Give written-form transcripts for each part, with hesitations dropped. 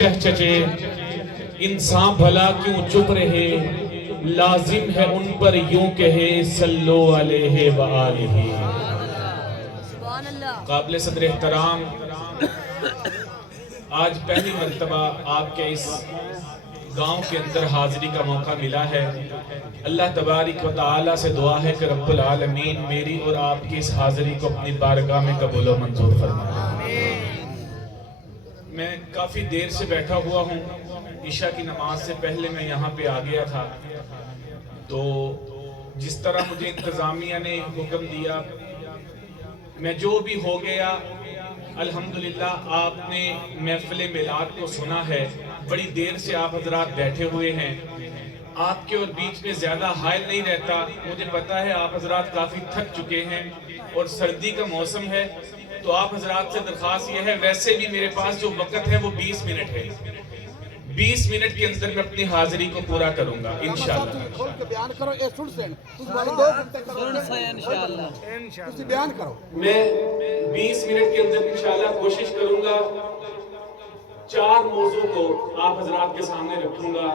چچے انسان بھلا کیوں چپ رہے، لازم ہے ان پر یوں کہے صلو علیہ وآلہ۔ قابل صدر احترام، آج پہلی مرتبہ آپ کے اس گاؤں کے اندر حاضری کا موقع ملا ہے۔ اللہ تبارک و تعالی سے دعا ہے کہ رب العالمین میری اور آپ کی اس حاضری کو اپنی بارگاہ میں قبول و منظور فرمائے۔ میں کافی دیر سے بیٹھا ہوا ہوں، عشاء کی نماز سے پہلے میں یہاں پہ آ گیا تھا، تو جس طرح مجھے انتظامیہ نے حکم دیا، میں جو بھی ہو گیا، الحمدللہ آپ نے محفل میلاد کو سنا ہے، بڑی دیر سے آپ حضرات بیٹھے ہوئے ہیں، آپ کے اور بیچ میں زیادہ حائل نہیں رہتا، مجھے پتا ہے آپ حضرات کافی تھک چکے ہیں اور سردی کا موسم ہے، تو آپ حضرات سے درخواست یہ ہے، ویسے بھی میرے پاس جو وقت ہے وہ 20 منٹ ہے، 20 منٹ کے اندر میں اپنی حاضری کو پورا کروں گا انشاءاللہ۔ میں 20 منٹ کے اندر انشاءاللہ کوشش کروں گا، 4 موضوع کو آپ حضرات کے سامنے رکھوں گا۔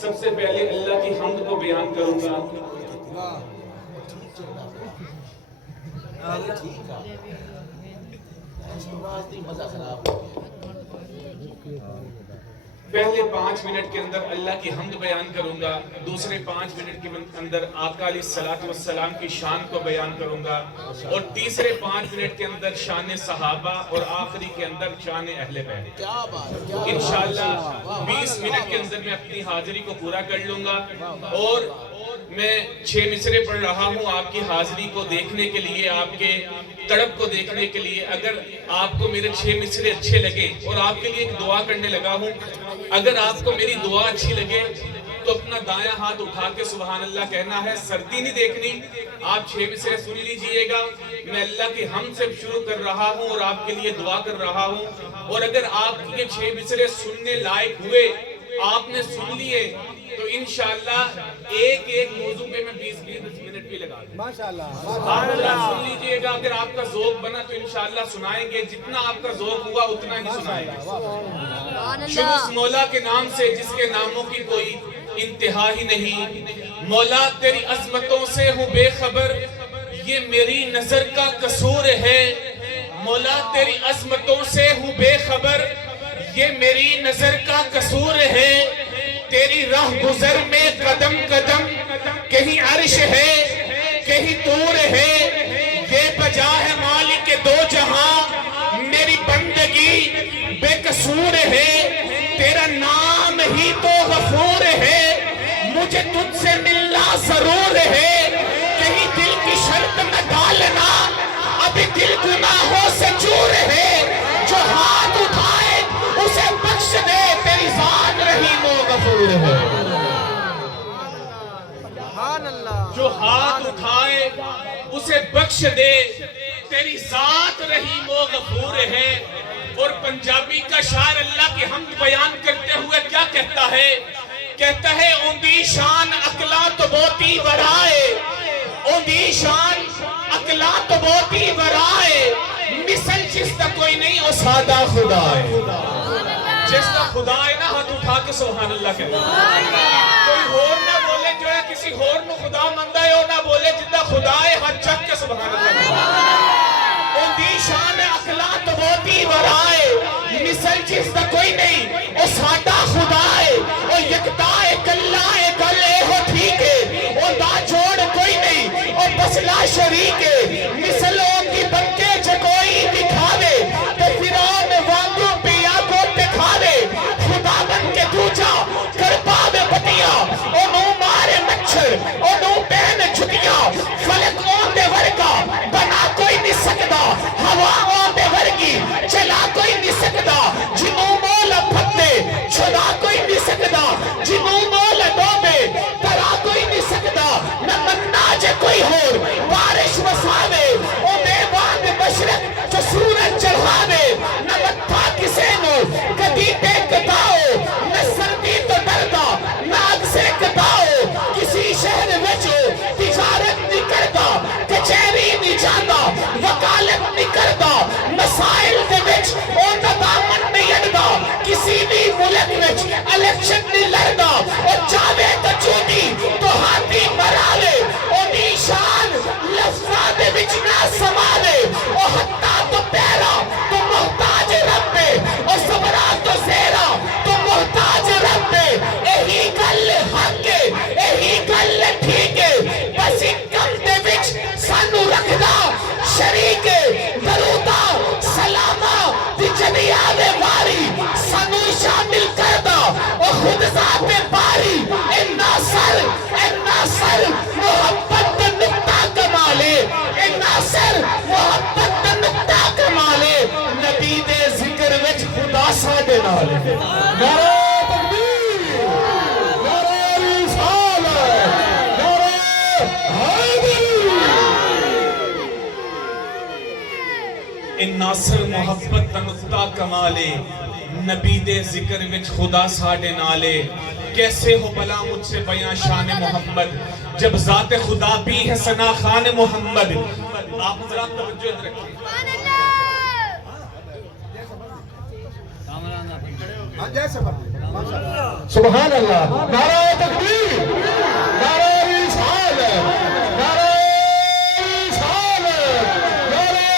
سب سے پہلے اللہ کی حمد کو بیان کروں گا، پہلے 5 منٹ کے اندر اللہ کی حمد بیان کروں گا، دوسرے 5 منٹ کے اندر آقا علیہ السلام کی شان کو بیان کروں گا، اور تیسرے 5 منٹ کے اندر شان صحابہ، اور آخری کے اندر شان اہل بیت۔ انشاءاللہ 20 منٹ کے اندر میں اپنی حاضری کو پورا کر لوں گا، اور میں 6 مصرے پڑھ رہا ہوں آپ کی حاضری کو دیکھنے کے لیے، آپ کے تڑپ کو دیکھنے کے لیے۔ اگر آپ کو میرے 6 مصرے اچھے لگے، اور آپ کے لیے ایک دعا کرنے لگا ہوں، اگر آپ کو میری دعا اچھی لگے تو اپنا دایاں ہاتھ اٹھا کے سبحان اللہ کہنا ہے، سردی نہیں دیکھنی، آپ 6 مصرے سن لیجئے گا، میں اللہ کی حمد سے شروع کر رہا ہوں اور آپ کے لیے دعا کر رہا ہوں، اور اگر آپ کے 6 مصرے سننے لائق ہوئے، آپ نے سن لیے، تو انشاءاللہ ایک موضوع پہ میں 20 منٹ بھی لگا دوں۔ سبحان اللہ سن لیجئے گا، اگر آپ کا ذوق بنا تو انشاءاللہ سنائیں گے، جتنا آپ کا ذوق ہوا اتنا ہی سنائیں گے۔ شروع اس مولا کے نام سے جس کے ناموں کی کوئی انتہا ہی نہیں، مولا تیری عظمتوں سے ہوں بے خبر، یہ میری نظر کا قصور ہے، مولا تیری عظمتوں سے ہوں بے خبر، یہ میری نظر کا قصور ہے، تیری راہ گزر میں قدم قدم کہیں عرش ہے کہیں طور ہے، یہ بجا ہے مالک دو جہاں، میری بندگی بے قصور ہے، تیرا نام ہی تو غفور ہے، مجھے تجھ سے ملنا ضرور ہے، کہیں دل کی شرط نہ ڈالنا، ابھی دل گناہوں سے چور ہے، جو ہاتھ اٹھائے اسے بخش دے، تیری ذات رحیم و غفور ہے۔ جو ہاتھ اٹھائے اسے بخش دے، تیری ذات رحیم و غفور ہے۔ اور پنجابی کا شاعر اللہ کی حمد بیان کرتے ہوئے کیا کہتا ہے؟ کہتا ہے اوندی شان اقلا تو بوتی ورائے، اوندی شان اقلا تو بوتی ورائے، مثل جس کا کوئی نہیں او سادہ خدا ہے۔ جس کا خدا ہے نا، ہاتھ اٹھا کے سبحان اللہ کہتا ہے، کوئی ہور نہ بولے جو ہے کسی ہور نو خدا مندہ ہے، وہ نہ بولے جدہ خدا ہے، ہاتھ چک کے سبحان اللہ کہتا ہے۔ اوندی شان اقلا تو بوتی ورائے، مثل جس کا کوئی نہیں او سادہ خدا ہے، او یکتا ایک اللہ ایک اللہ ہو ٹھیک ہے، او دا جوڑ کوئی نہیں او بس لا شریک ہے، مثل او کی بنکے جو کوئی دکھاوے، تو فرعون وانگو پیا کو دکھاوے، خدا بن کے دوجا کرپا میں بٹیا، او نو مارے مچھر او نو پین جھٹیا، فلک اون دے ورگا بنا کوئی نہیں سکتا، ہوا اون دے ورگی چلا کوئی نہیں سکتا، جنوں مولا پھتے الیکشن نہیں لڑنا اور جاوے تو چھوٹی تو ہاتھی مرا لے اور نیشان لفظاں دے وچ نہ سمالے اور حتیٰ تو پیرا تو محتاج رب دے اور صبرا تو زیرا تو محتاج رب دے یہی گل حق ہے یہی گل ٹھیک ہے بس ایک کم دے وچ سانو رکھنا شریک درودہ سلامہ دی جنیاب واری سانو شامل کردہ اور خود ذات باری اے ناصر محبت نقطہ کمالے اے ناصر محبت نقطہ کمالے نبی دے ذکر وچ خدا ساڈے نال نعرہ تکبیر نعرہ رسالت نعرہ حیدری اے ناصر محبت دا نقطہ کمالے نبی دے ذکر وچ خدا ساڈے نالے کیسے ہو بلا مجھ سے بیاں شان محمد جب ذات خدا بھی ہے ثنا خان محمد آپ حضرات توجہ رکھیں سبحان اللہ نعرہ تکبیر نعرہ رسالت نعرہ رسالت نعرہ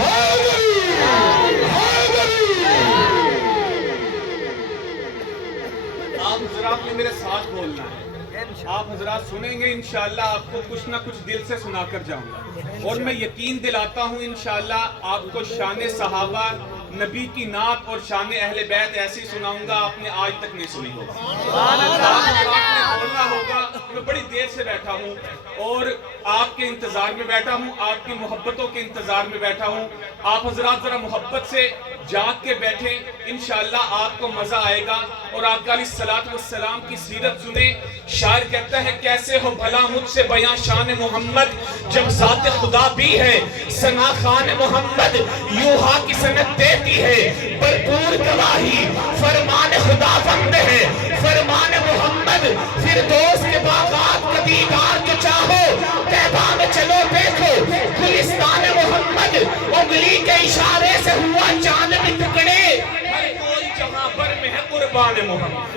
حیدری حیدری آپ حضرات نے میرے ساتھ بولنا ہے آپ حضرات سنیں گے انشاءاللہ آپ کو کچھ نہ کچھ دل سے سنا کر جاؤں گا اور میں یقین دلاتا ہوں انشاءاللہ آپ کو شان صحابہ نبی کی نعت اور شان اہل بیت ایسی سناؤں گا آپ نے آج تک نہیں سنی ہوگا آپ نے بولنا ہوگا میں بڑی دیر سے بیٹھا ہوں اور آپ کے انتظار میں بیٹھا ہوں آپ کی محبتوں کے انتظار میں بیٹھا ہوں آپ حضرات ذرا محبت سے جاگ کے بیٹھیں انشاءاللہ آپ کو مزہ آئے گا اور آپ کا علیہ الصلوۃ والسلام کی سیرت سنیں شاعر کہتا ہے کیسے ہو بھلا مجھ سے بیاں شان محمد جب ذات خدا بھی ہے ثنا خان محمد یوحا کی سند دیتی ہے بھرپور گواہی فرمان خدا بند ہے فرمان محمد فردوس کے باغات کا دیدار جو چاہو طیبہ میں چلو دیکھو گلستان محمد انگلی کے اشارے سے ہوا چاند میں ٹکڑے ہر کوئی جہاں پر میں ہے قربان محمد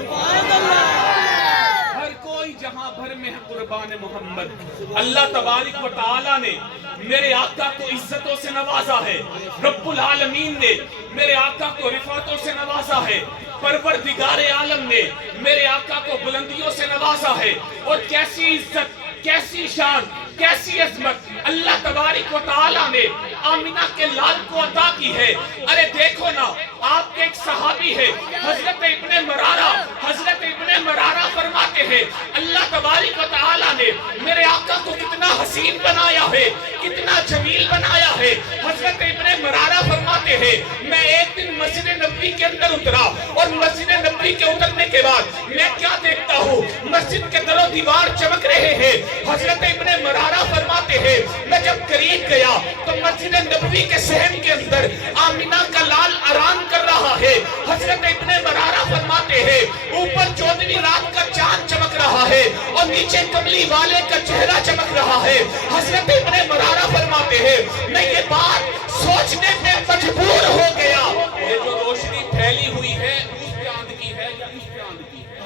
ہر کوئی جہاں بھر میں ہے قربان محمد اللہ تبارک و تعالی نے میرے آقا کو عزتوں سے نوازا ہے رب العالمین نے میرے آقا کو رفعتوں سے نوازا ہے پروردگار عالم نے میرے آقا کو بلندیوں سے نوازا ہے اور کیسی عزت کیسی شان کیسی عظمت اللہ تبارک و تعالی نے آمینہ کے لال کو عطا کی ہے ارے دیکھو نا آپ کے ایک صحابی ہے حضرت ابن مرارہ فرماتے ہیں اللہ تبارک و تعالی نے میرے آقا کو کتنا حسین بنایا ہے کتنا جمیل بنایا ہے حضرت ابن مرارہ فرماتے ہیں میں ایک دن مسجد نبوی کے اندر اترا اور مسجد نبوی کے اترنے کے بعد میں کیا دیکھتا ہوں مسجد کے در و دیوار چمک رہے ہیں حضرت ابن مرارہ فرماتے ہیں میں جب قریب گیا تو مسجد نبوی کے صحن کے اندر آمینہ کا لال آرام کر رہا ہے حضرت ابن مرارہ فرماتے ہیں اوپر 14ویں رات کا چاند چمک رہا ہے اور نیچے کملی والے کا چہرہ چمک رہا ہے حضرت ابن مرارہ فرماتے ہیں میں یہ بات سوچنے میں مجبور ہو گیا یہ جو روشنی پھیلی ہوئی ہے اس چاند کی ہے یا اس چاند کی ہے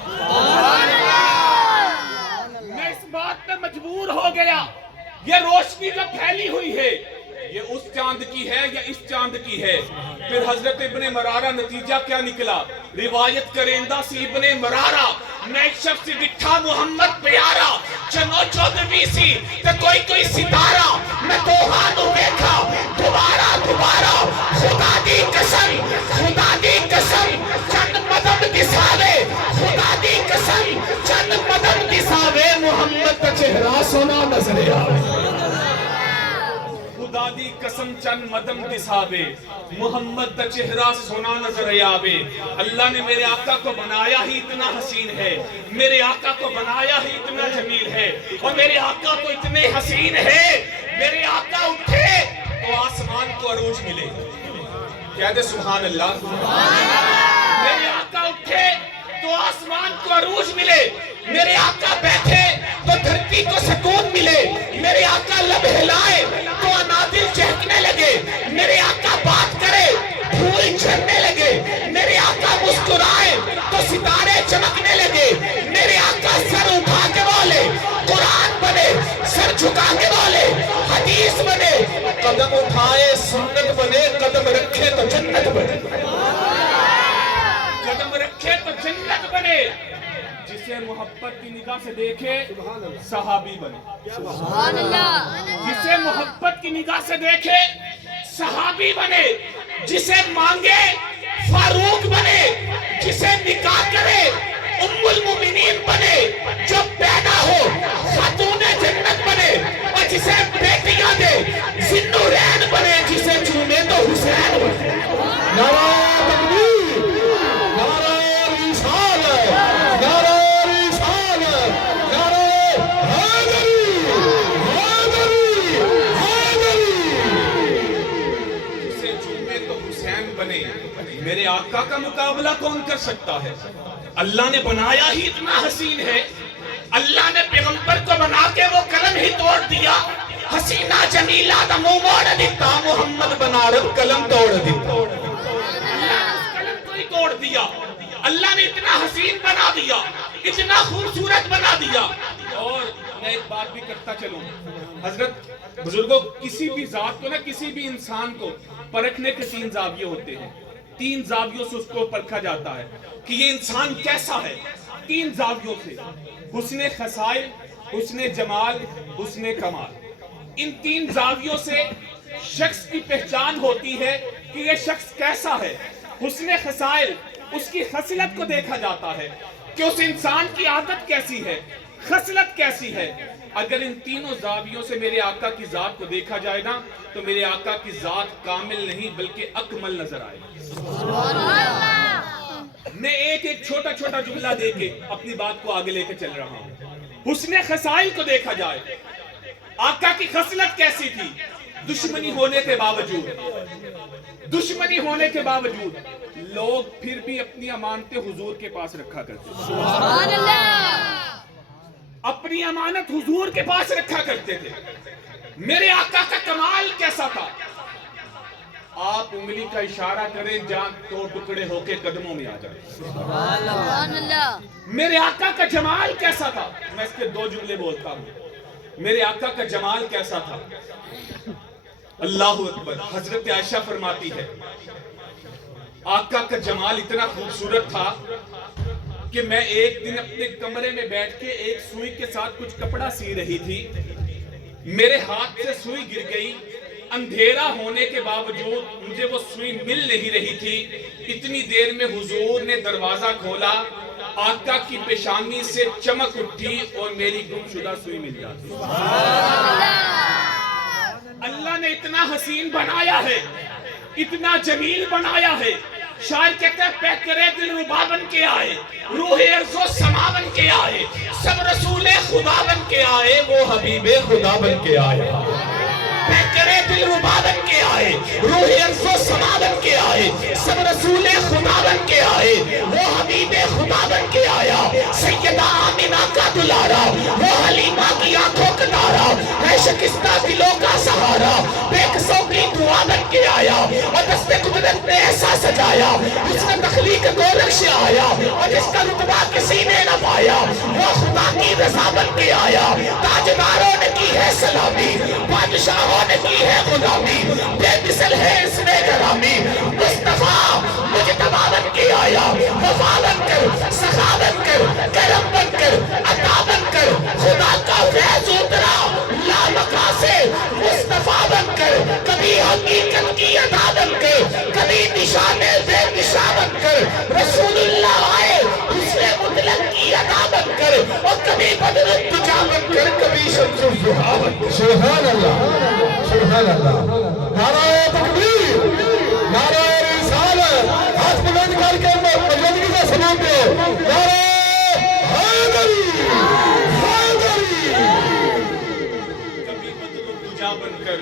میں اس بات میں مجبور ہو گیا یہ روشنی جو پھیلی ہوئی ہے یہ اس چاند کی ہے یا اس چاند کی ہے پھر حضرت ابن مرارہ نتیجہ کیا نکلا روایت کرندہ سی ابن مرارہ میں ایک شخص دکھا محمد پیارا چنو 14ویں سی تو کوئی ستارہ میں توہانو دیکھا دوبارہ خدا دی قسم چند مدم دساوے خدا دی قسم چند مدم دساوے محمد کا چہرہ سونا نظر آوے خدا دی قسم چند مدم دساوے محمد دا چہرہ سونا نظر آوے اللہ نے میرے آقا کو بنایا ہی اتنا حسین ہے میرے آقا کو بنایا ہی اتنا جمیل ہے اور میرے آقا تو اتنے حسین ہے میرے آقا اٹھے تو آسمان کو عروج ملے کہہ دے سبحان اللہ میرے آقا اٹھے تو آسمان کو عروج ملے میرے آقا بیٹھے تو دھرتی کو سکون ملے میرے آقا لب ہلائے تو انادل چہکنے لگے میرے آقا بات کرے پھول جھڑنے لگے میرے آقا مسکرائے تو ستارے چمک دیکھے تو جنت بنے، جسے محبت کی نگاہ سے دیکھے صحابی بنے، جسے محبت کی نگاہ سے دیکھے صحابی بنے، جسے مانگے فاروق بنے، جسے نکاح کرے ام المومنین بنے، جو پیدا ہو خاتون جنت بنے، اور جسے بیٹیاں دے ذوالنورین بنے، جسے چومے تو حسین بنے۔ نعرہ تکبیر، نعرہ رسالت، نعرہ رسالت، نعرہ حیدری، حیدری، حیدری۔ جسے چومے تو حسین بنے، میرے آقا کا مقابلہ کون کر سکتا ہے؟ اللہ نے بنایا ہی اتنا حسین ہے، اللہ نے پیغمبر کو بنا کے وہ قلم ہی توڑ دیا، حسینہ جمیلہ دا منہ موڑ دیتا، محمد بنا رب قلم توڑ دیتا، اللہ نے اس قلم کو ہی توڑ دیا، اللہ نے اتنا حسین بنا دیا، اتنا خوبصورت بنا دیا۔ اور میں ایک بات بھی کرتا چلوں، حضرت بزرگوں، کسی بھی ذات کو کسی بھی انسان کو پرکھنے کے 3 زاویے ہوتے ہیں، 3 زاویوں سے اس کو پرکھا جاتا ہے کہ یہ انسان کیسا ہے، 3 زاویوں سے، حسن خصائل، حسن جمال، حسن کمال۔ ان 3 زاویوں سے شخص کی پہچان ہوتی ہے کہ یہ شخص کیسا ہے۔ حسن خصائل، اس کی خصلت کو دیکھا جاتا ہے کہ اس انسان کی عادت کیسی ہے، خصلت کیسی ہے۔ اگر ان تینوں زاویوں سے میرے آقا کی ذات کو دیکھا جائے نا تو میرے آقا کی ذات کامل نہیں بلکہ اکمل نظر آئے۔ میں ایک چھوٹا چھوٹا جملہ دے کے اپنی بات کو آگے لے کے چل رہا ہوں۔ حسن خصائل کو دیکھا جائے، آقا کی خصلت کیسی تھی؟ دشمنی ہونے کے باوجود لوگ پھر بھی اپنی امانتیں حضور کے پاس رکھا کرتے تھے، اپنی امانت حضور کے پاس رکھا کرتے تھے۔ میرے آقا کا کمال کیسا تھا؟ آپ انگلی کا اشارہ کریں، جان 2 ٹکڑے ہو کے قدموں میں آ جائے۔ میرے آقا کا جمال کیسا تھا؟ میں اس کے 2 جملے بولتا ہوں۔ میرے آقا کا جمال کیسا تھا؟ اللہ اکبر۔ حضرت عائشہ فرماتی ہے آقا کا جمال اتنا خوبصورت تھا کہ میں ایک دن اپنے کمرے میں بیٹھ کے ایک سوئی کے ساتھ کچھ کپڑا سی رہی تھی، میرے ہاتھ سے سوئی گر گئی، اندھیرا ہونے کے باوجود مجھے وہ سوئی مل نہیں رہی تھی۔ اتنی دیر میں حضور نے دروازہ کھولا، آقا کی پیشانی سے چمک اٹھی اور میری گمشدہ سوئی مل جاتی۔ اللہ نے اتنا حسین بنایا ہے، اتنا جمیل بنایا ہے، شاعر کہتا ہے پیکرے دل ربا بن کے آئے، روح ارض و سما بن کے آئے، سب رسول خدا بن کے آئے، وہ حبیب خدا بن کے آئے۔ پیکرے دل ربا بن کے آئے، روح ارض و سما بن کے آئے، سب رسول خدا بن کے آئے، وہ حبیب خدا بن کے آیا۔ سیدہ آمینہ کا دلارا، وہ حلیمہ کی آنکھوں کا تارا، ہے شکستہ دلوں کا سہارا، بے قصوں کی دعا بن کے آیا، اور دست قدرت نے ایسا سجایا، اس نے تخلیق کو رخش آیا، اور جس کا رتبہ کسی نے نہ پایا، وہ خدا کی رضا بن کے آیا۔ تاجداروں نے کی ہے سلامی، بادشاہوں نے کی ہے غلامی، بے مثل ہے اس میں گرامی، مصطفیٰ مجتبی بن کے آیا، وفا بن کر، سخا بن کر، کرم بن کر، عطا بن کر، خدا کا فیض اترا لامکا سے، مصطفیٰ بن کر، کبھی حقیقت کی عطا بن کر، کبھی نشان بے نشاں بن کر، رسول اللہ آئے اس نے مطلق کی عطا بن کر، اور کبھی بدر الدجا بن کر، کبھی شمس الضحیٰ بن کر۔ سبحان اللہ، سبحان اللہ۔ نعرہ تکبیر، نعرہ رسالت، ہاتھ بلند کر کے بزرگی کا سلام دو۔ نعرہ حیدری، حیدری۔ کبھی بدر الدجا بن کر،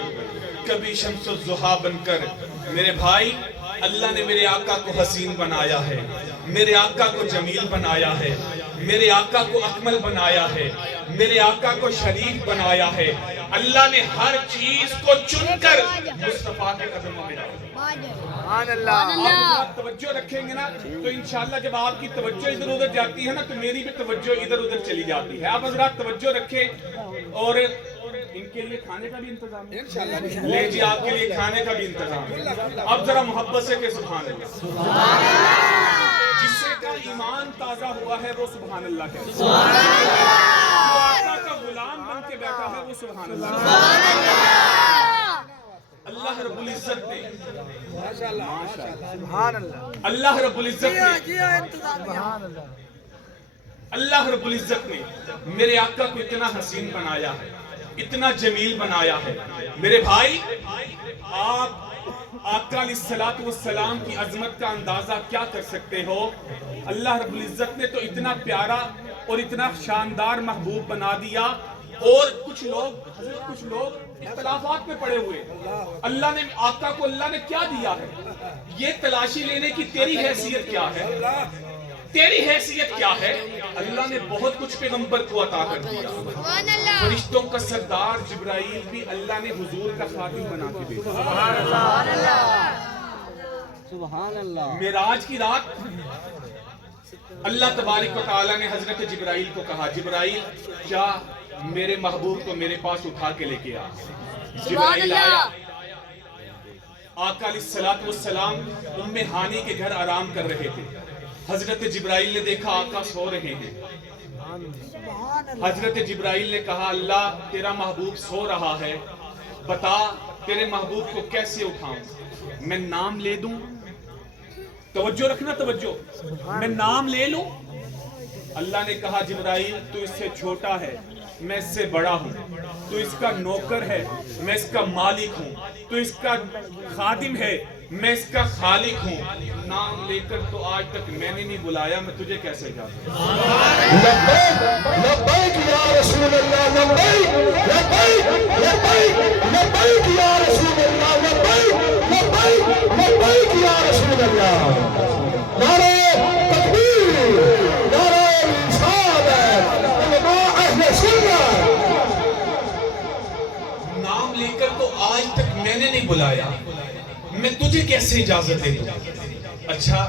کبھی شمس الضحیٰ بن کر۔ میرے بھائی، اللہ نے میرے آقا کو حسین بنایا ہے، میرے آقا کو جمیل بنایا ہے، میرے آقا کو اکمل بنایا ہے، میرے آقا کو شریف بنایا ہے۔ اللہ نے ہر چیز کو چن کر مصطفیٰ کے قدموں میں ڈالا۔ سبحان اللہ۔ آپ توجہ رکھیں گے نا تو انشاءاللہ جب آپ کی توجہ ادھر ادھر جاتی ہے نا تو میری بھی توجہ ادھر ادھر چلی جاتی ہے۔ آپ حضرات توجہ رکھیں، اور ان کے لیے کھانے کا بھی انتظام ہے، لے جی آپ کے لیے کھانے کا بھی انتظام ہے۔ اب ذرا محبت سے کہ سبحان اللہ۔ جسے کا ایمان تازہ ہوا ہے وہ سبحان اللہ کہے. سبحان اللہ. جو آقا کا غلام بن کے بیٹھا ہے وہ سبحان اللہ. سبحان اللہ. اللہ رب العزت نے اللہ رب العزت نے اللہ رب العزت نے میرے آقا کو اتنا حسین بنایا ہے, اتنا جمیل بنایا ہے. میرے بھائی, آپ آقا علیہ الصلوۃ والسلام کی عظمت کا اندازہ کیا کر سکتے ہو؟ اللہ رب العزت نے تو اتنا پیارا اور اتنا شاندار محبوب بنا دیا. اور کچھ لوگ اختلافات میں پڑے ہوئے. اللہ نے آقا کو اللہ نے کیا دیا ہے, یہ تلاشی لینے کی تیری حیثیت کیا ہے, تیری حیثیت کیا ہے؟ اللہ نے بہت کچھ پیغمبر کو عطا کر دیا. فرشتوں کا سردار جبرائیل بھی اللہ نے حضور کا خادم بنا کے بھیجا. سبحان اللہ. معراج کی رات اللہ تبارک و تعالیٰ نے حضرت جبرائیل کو کہا, جبرائیل کیا میرے محبوب کو میرے پاس اٹھا کے لے کے آ. جبرائیل آیا. آقا علیہ الصلوۃ والسلام ام ہانی کے گھر آرام کر رہے تھے. حضرت جبرائیل نے دیکھا آقا سو رہے ہیں. حضرت جبرائیل نے کہا, اللہ تیرا محبوب سو رہا ہے, بتا تیرے محبوب کو کیسے اٹھاؤں؟ میں نام لے دوں؟ توجہ رکھنا, توجہ, میں نام لے لوں؟ اللہ نے کہا جبرائیل تو اس سے چھوٹا ہے, میں اس سے بڑا ہوں. تو اس کا نوکر ہے, میں اس کا مالک ہوں. تو اس کا خادم ہے, میں اس کا خالق ہوں. نام لے کر تو آج تک میں نے نہیں بلایا, میں تجھے کیسے جاتا؟ لبیک یا رسول اللہ, لبیک لبیک لبیک لبیک یا رسول اللہ, لبیک لبیک لبیک یا رسول اللہ. نعرہ تکبیر, نعرہ رسالت, علماء اہل سنت. نام لے کر تو آج تک میں نے نہیں بلایا, میں تجھے کیسے اجازت دے دوں؟ اچھا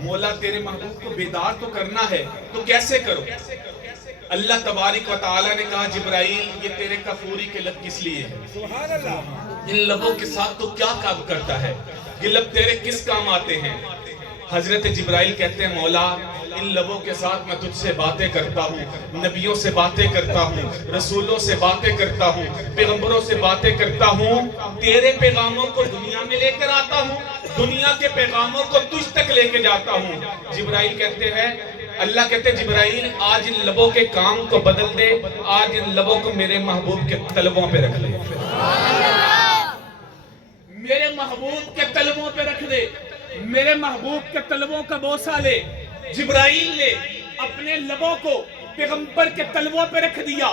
مولا تیرے محبوب کو بیدار تو کرنا ہے, تو کیسے کرو؟ اللہ تبارک و تعالیٰ نے کہا جبرائیل یہ تیرے کفوری کے لب کس لیے ہے؟ ان لبوں کے ساتھ تو کیا کام کرتا ہے؟ یہ لب تیرے کس کام آتے ہیں؟ حضرت جبرائیل کہتے ہیں مولا ان لبوں کے ساتھ میں تجھ سے باتیں کرتا ہوں, نبیوں سے باتیں کرتا ہوں, رسولوں سے باتیں کرتا ہوں, پیغمبروں سے باتیں کرتا ہوں, تیرے پیغاموں کو دنیا میں لے کر آتا ہوں, دنیا کے پیغاموں کو تجھ تک لے کے جاتا ہوں. جبرائیل کہتے ہیں, اللہ کہتے ہیں جبرائیل آج ان لبوں کے کام کو بدل دے, آج ان لبوں کو میرے محبوب کے طلبوں پہ رکھ لے. میرے محبوب کے طلبوں پہ رکھ دے, میرے محبوب کے طلبوں کا بوسہ لے. جبرائیل نے اپنے لبوں کو پیغمبر کے طلبوں پہ رکھ دیا,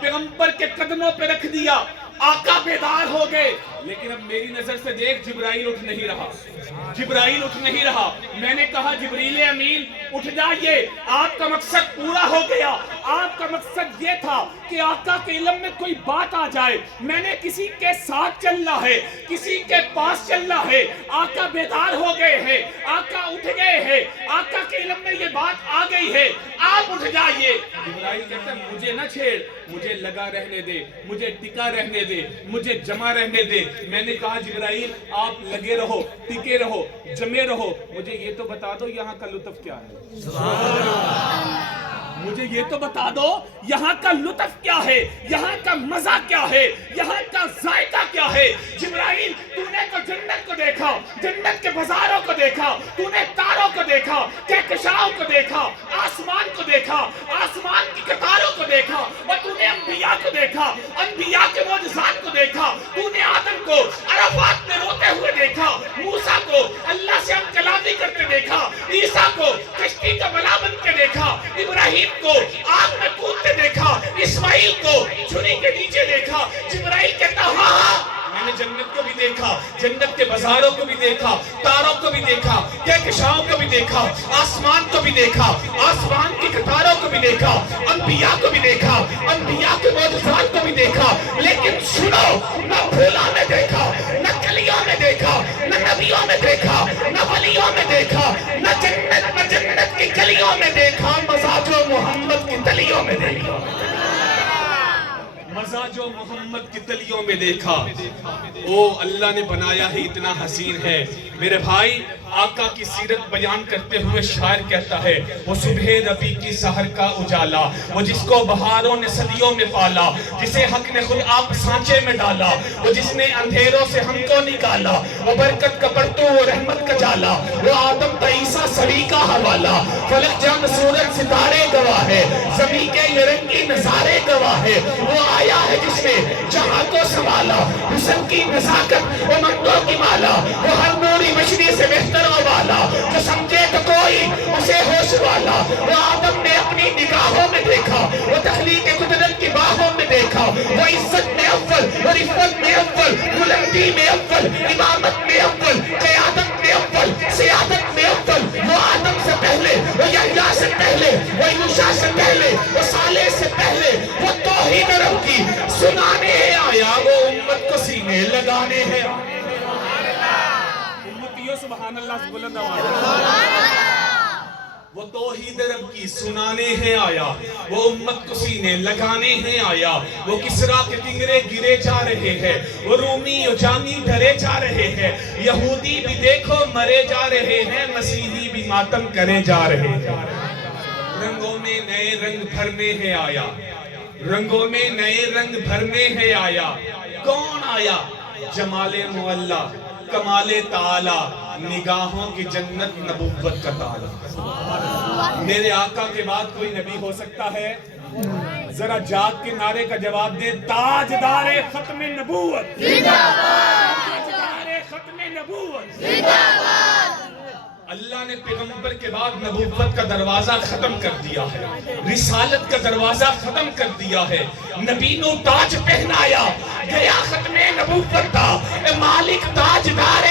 پیغمبر کے قدموں پہ رکھ دیا. آقا بیدار ہو گئے, لیکن اب میری نظر سے دیکھ جبرائیل اٹھ نہیں رہا, جبرائیل اٹھ نہیں رہا. میں نے کہا جبریل امین اٹھ جائیے, آپ کا مقصد پورا ہو گیا. آپ کا مقصد یہ تھا کہ آقا کے علم میں کوئی بات آ جائے. میں نے کسی کے ساتھ چلنا ہے, کسی کے پاس چلنا ہے. آقا بیدار ہو گئے ہیں, آقا اٹھ گئے ہیں, آقا کے علم میں یہ بات آ گئی ہے, آپ اٹھ جائیے. جبرائیل کہتا ہے مجھے نہ چھیڑ, مجھے لگا رہنے دے, مجھے ٹکا رہنے دے, مجھے جمع رہنے دے. میں نے کہا جبرائیل آپ لگے رہو, ٹکے رہو, جمے رہو, مجھے یہ تو بتا دو یہاں کا لطف کیا ہے. مجھے یہ تو بتا دو یہاں کا لطف کیا ہے, یہاں کا مزہ کیا ہے, یہاں کا ذائقہ کیا ہے. جبرائیل تو نے تو جنت کو دیکھا, جنت کے بازاروں کو دیکھا, تو نے تاروں کو دیکھا, کہکشاؤں کو دیکھا, آسمان کو دیکھا, آسمان کی قطاروں کو دیکھا, اور تو نے انبیاء کو دیکھا, انبیاء کے معجزات کو دیکھا. تو نے آدم کو عرفات میں روتے ہوئے دیکھا, موسیٰ کو اللہ سے ہم کلامی کرتے دیکھا, عیسیٰ کو کشتی کا بلا بن کے دیکھا, ابراہیم کو آگ میں کودتے دیکھا, اسماعیل کو چھری کے نیچے دیکھا. جبرائیل کہتا ہاں میں نے جنت کو بھی دیکھا, جنت کے بازاروں کو بھی دیکھا, تاروں کو بھی دیکھا, کہکشاؤں کو بھی دیکھا, آسمان کو بھی دیکھا, آسمان کی قطاروں کو بھی دیکھا, انبیاء کو بھی دیکھا, انبیاء کے معجزات کو بھی دیکھا. لیکن سنو, نہ پھولوں میں دیکھا, نہ کلیوں میں دیکھا, نہ نبیوں میں دیکھا, نہ ولیوں میں دیکھا, نہ جنت کی گلیوں میں دیکھا, مزاج و محمد کی تلیوں میں دیکھا. مزہ جو محمد کی تلیوں میں دیکھا او اللہ نے بنایا ہی اتنا حسین ہے۔ میرے بھائی آقا کی سیرت بیان کرتے ہوئے شاعر کہتا ہے وہ صبح ربی کی سحر کا اجالا، وہ جس کو بہاروں نے صدیوں میں پالا، جسے حق نے خود آپ سانچے میں ڈالا، وہ جس نے اندھیروں سے ہم کو نکالا، وہ برکت کا پرتو وہ رحمت کا جالا، وہ آدم تا عیسیٰ سبھی کا حوالہ، فلک جان سورج ستارے گواہ ہے، زمین کے یہ رنگی نظارے گواہ ہے، وہ آیا ہے جس نے جہاں کو سنبھالا، حسن کی نزاکت وہ مندوں کی مالا، وہ ہر نوری مشری سے بہتر والا، جو سمجھے تو کوئی اسے ہوش والا، وہ آدم نے اپنی نگاہوں میں دیکھا، وہ تخلیق قدرت کی باہوں میں دیکھا، وہ عزت میں اول، وہ رفت میں اول، بلندی میں اول، امامت میں اول، قیادت میں اول، سیادت میں اول، وہ آدم سے پہلے، وہ یحییٰ سے پہلے، وہ یوشع سے پہلے، وہ صالح سے پہلے، وہ توحید رب کی سنانے ہے آیا، وہ امت کو سینے لگانے ہے آیا۔ سبحان اللہ سے بلند آواز، وہ توحید رب کی سنانے ہیں آیا، وہ امت کو سینے لگانے ہیں آیا، وہ کسرا کے تنگرے گرے جا رہے ہیں، وہ رومی و جامی ڈرے جا رہے ہیں، یہودی بھی دیکھو مرے جا رہے ہیں، مسیحی بھی ماتم کرے جا رہے ہیں۔ رنگوں میں نئے رنگ بھرنے ہیں آیا، رنگوں میں نئے رنگ بھرنے ہیں آیا، کون آیا؟ جمال معلا، کمال تعالی، نگاہوں کی جنت، نبوت کا تالا۔ میرے آقا کے بعد کوئی نبی ہو سکتا ہے؟ ذرا جاگ کے نعرے کا جواب دے، تاجدار ختم نبوت، تاجدار ختم نبوت۔ اللہ نے پیغمبر کے بعد نبوت کا دروازہ ختم کر دیا ہے، رسالت کا دروازہ ختم کر دیا ہے، نبی نو تاج پہنایا، گیا ختم نبوت تھا، مالک تاجدار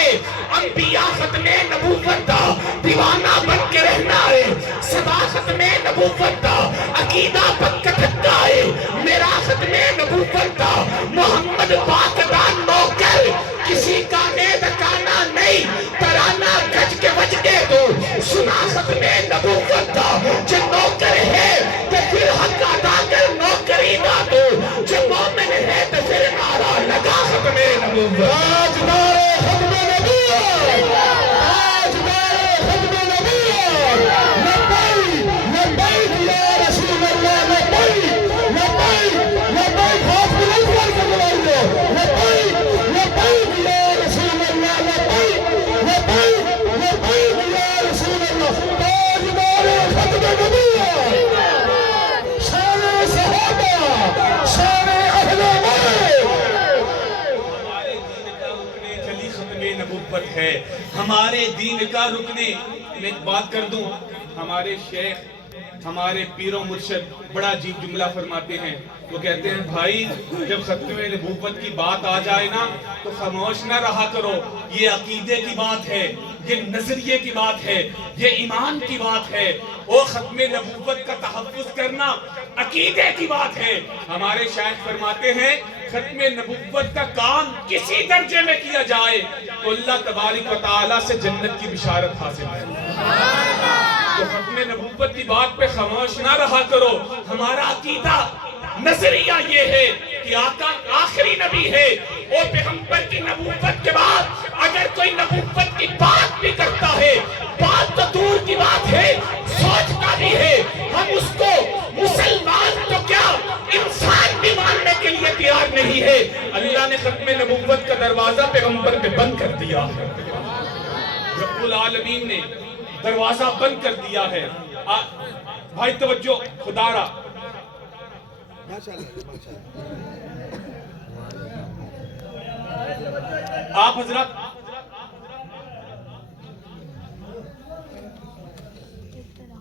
انبیاء ختم نبوت تھا، دیوانہ بن کے رہنا ہے، صدا ختم نبوت تھا، عقیدہ پک تھکا ہے، میرا ختم نبوت تھا، محمد پاک دا نوکر، کسی کا نیند کانا نہیں، ترانہ گج کے وج کے تو سنا ختم نبوت تھا، جو نوکر ہے تو پھر حق ادا کر، نوکری نہ دو، جو مومن ہے تو پھر نعرہ لگا ختم نبوت۔ تاجدار ختم نبوت، تاجدار ختم نبوت، لبیک لبیک یا رسول اللہ، لبیک لبیک لبیک، ہاتھ بلند کر کے بلائیے، لبیک لبیک یا رسول اللہ، لبیک لبیک لبیک یا رسول اللہ۔ تاجدار ختم نبوت، شان صحابہ، شان اہل بیت، ہمارے دین کا رکن چلی ختم نبوت ہے، ہمارے دین کا رکن۔ میں ایک بات کر دوں، ہمارے شیخ، ہمارے پیر و مرشد بڑا عجیب جملہ فرماتے ہیں، وہ کہتے ہیں بھائی جب ختم نبوت کی بات آ جائے نا تو خاموش نہ رہا کرو، یہ عقیدے کی بات ہے، یہ نظریے کی بات ہے، یہ ایمان کی بات ہے، وہ ختم نبوت کا تحفظ کرنا عقیدے کی بات ہے۔ ہمارے شیخ فرماتے ہیں ختم نبوت کا کام کسی درجے میں کیا جائے تو اللہ تبارک و تعالیٰ سے جنت کی بشارت حاصل ہے۔ تو ختم نبوت کی بات پہ خاموش نہ رہا کرو، ہمارا عقیدہ نظریہ یہ ہے کہ آقا آخری نبی ہے، اور پیغمبر کی نبوت کے بعد اگر کوئی نبوت کی بات بھی کرتا ہے، بات تو دور کی بات ہے، سوچتا بھی ہے، ہم اس کو مسلمان تو کیا انسان بھی ماننے کے لیے تیار نہیں ہے۔ اللہ نے ختم نبوت کا دروازہ پیغمبر پہ بند کر دیا ہے، رب العالمین نے دروازہ بند کر دیا ہے۔ بھائی توجہ، خدا را آپ حضرات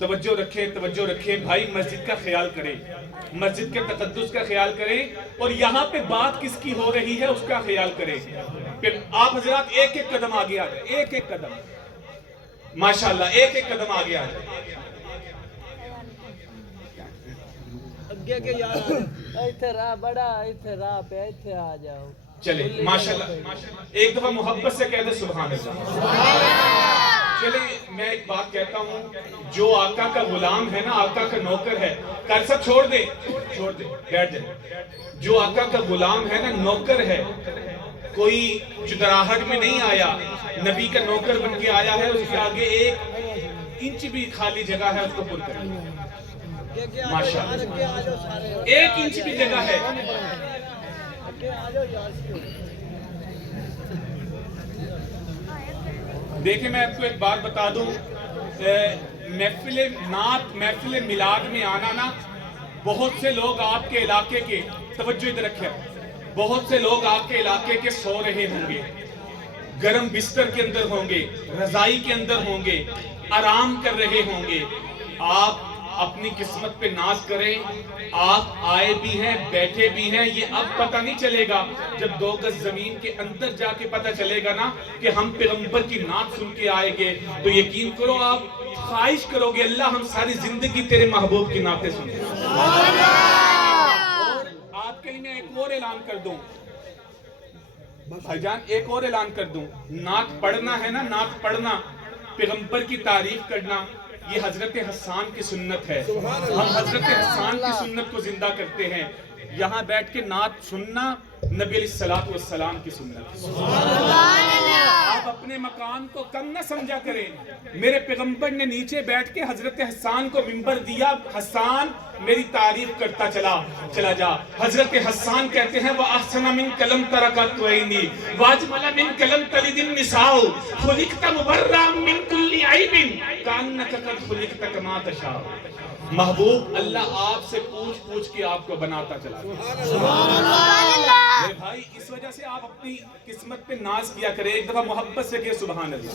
توجہ رکھیں بھائی، مسجد کا خیال کریں، مسجد کے تقدس کا خیال کریں، اور یہاں پہ بات کس کی ہو رہی ہے اس کا خیال کریں۔ پھر آپ حضرات ایک ایک قدم آگے آ جائیں، ایک ایک قدم، ماشاءاللہ ایک ایک قدم آگے آ جائیں۔ اگے کے یار ایتھے راہ بڑا، ایتھے راہ پہ ایتھے آ جاؤ، چلے ماشاءاللہ ایک دفعہ محبت سے کہہ دے سبحان اللہ۔ چلیں میں ایک بات کہتا ہوں، جو آقا کا غلام ہے نا، آقا کا نوکر ہے، کر سب چھوڑ دیں، بیٹھ جائیں، جو آقا کا غلام ہے نا، نوکر ہے، کوئی چتراہٹ میں نہیں آیا، نبی کا نوکر بن کے آیا ہے، اس کے آگے 1 انچ بھی خالی جگہ ہے، اس کو پر کریں، ماشاءاللہ 1 انچ بھی جگہ ہے۔ دیکھیں میں آپ کو ایک بات بتا دوں، محفل نعت، محفل میلاد میں آنا نا، بہت سے لوگ آپ کے علاقے کے، توجہ ادھر رکھیں، بہت سے لوگ آپ کے علاقے کے سو رہے ہوں گے، گرم بستر کے اندر ہوں گے، رضائی کے اندر ہوں گے، آرام کر رہے ہوں گے۔ آپ اپنی قسمت پہ ناز کریں، آپ آئے بھی ہیں، بیٹھے بھی ہیں، یہ اب پتہ نہیں چلے گا، جب 2 گز زمین کے اندر جا کے پتہ چلے گا نا کہ ہم پیغمبر کی نعت سن کے آئے گے، تو یقین کرو آپ خواہش کرو گے اللہ ہم ساری زندگی تیرے محبوب کی نعتیں سنیں۔ اور آپ کے لیے میں ایک اور اعلان کر دوں، بھائی جان ایک اور اعلان کر دوں، نعت پڑھنا ہے نا، نعت پڑھنا، پیغمبر کی تعریف کرنا، یہ حضرت حسان کی سنت ہے، ہم حضرت حسان کی سنت کو زندہ کرتے ہیں۔ یہاں بیٹھ کے نعت سننا نبی علیہ السلام کی سنت ہے۔ آپ اپنے مقام کو کم نہ سمجھا کریں، میرے پیغمبر نے نیچے بیٹھ کے حضرت حسان کو منبر دیا، حسان میری تعریف کرتا چلا جا۔ حضرت حسان کہتے ہیں وَأَحْسَنَ مِنْكَ لَمْ تَرَكَتْ عَيْنِي وَأَجْمَلَ مِنْكَ لَمْ تَلِدِ النِّسَاءُ خُلِقْتَ مُبَرًّا مِنْ كُلِّ عَيْبٍ كَأَنَّكَ قَدْ خُلِقْتَ كَمَا تَشَاءُ۔ محبوب اللہ آپ سے پوچھ کے آپ کو بناتا چلا میرے بھائی، اس وجہ سے آپ اپنی قسمت پہ ناز کیا کریں، ایک دفعہ محبت سے کہ سبحان اللہ۔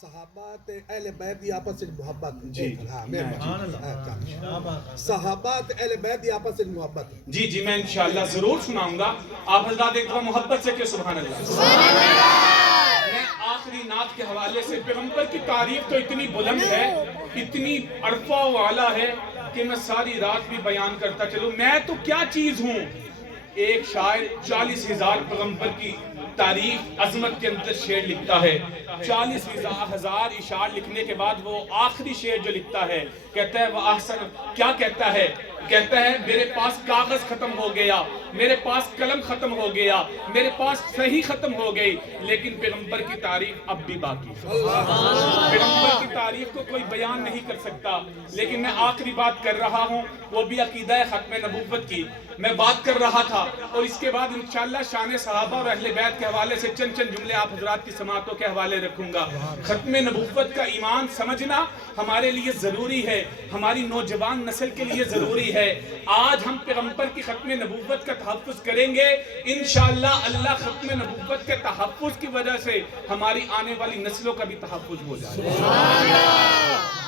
صحابہ تے اہل بیت دی آپس وچ محبت، جی صحابہ تے اہل بیت دی آپس وچ محبت، جی میں انشاءاللہ ضرور سناؤں گا، آپ حضرات ایک دفعہ محبت سے کہ سبحان اللہ۔ میں آخری نعت کے حوالے سے، پیغمبر کی تعریف تو اتنی بلند ہے، اتنی عرفہ و اعلیٰ ہے کہ میں ساری رات بھی بیان کرتا چلوں، میں تو کیا چیز ہوں۔ ایک شاعر 40,000 پیغمبر کی تعریف عظمت کے اندر شعر لکھتا ہے، 40,000 اشعار لکھنے کے بعد وہ آخری شعر جو لکھتا ہے کہتا ہے وَأَحْسَنَ، کیا کہتا ہے میرے پاس کاغذ ختم ہو گیا، میرے پاس قلم ختم ہو گیا، میرے پاس صحیح ختم ہو گئی، لیکن پیغمبر کی تعریف اب بھی باقی ہے۔ پیغمبر کی تعریف کو کوئی بیان نہیں کر سکتا، لیکن میں آخری بات کر رہا ہوں، وہ بھی عقیدہ ختم نبوت کی میں بات کر رہا تھا، اور اس کے بعد انشاءاللہ شان صحابہ اور اہل بیت کے حوالے سے چند جملے آپ حضرات کی سماعتوں کے حوالے رکھوں گا۔ ختم نبوت کا ایمان سمجھنا ہمارے لیے ضروری ہے، ہماری نوجوان نسل کے لیے ضروری ہے۔ آج ہم پیغمبر کی ختم نبوت کا تحفظ کریں گے، انشاءاللہ اللہ ختم نبوت کے تحفظ کی وجہ سے ہماری آنے والی نسلوں کا بھی تحفظ ہو جائے گا۔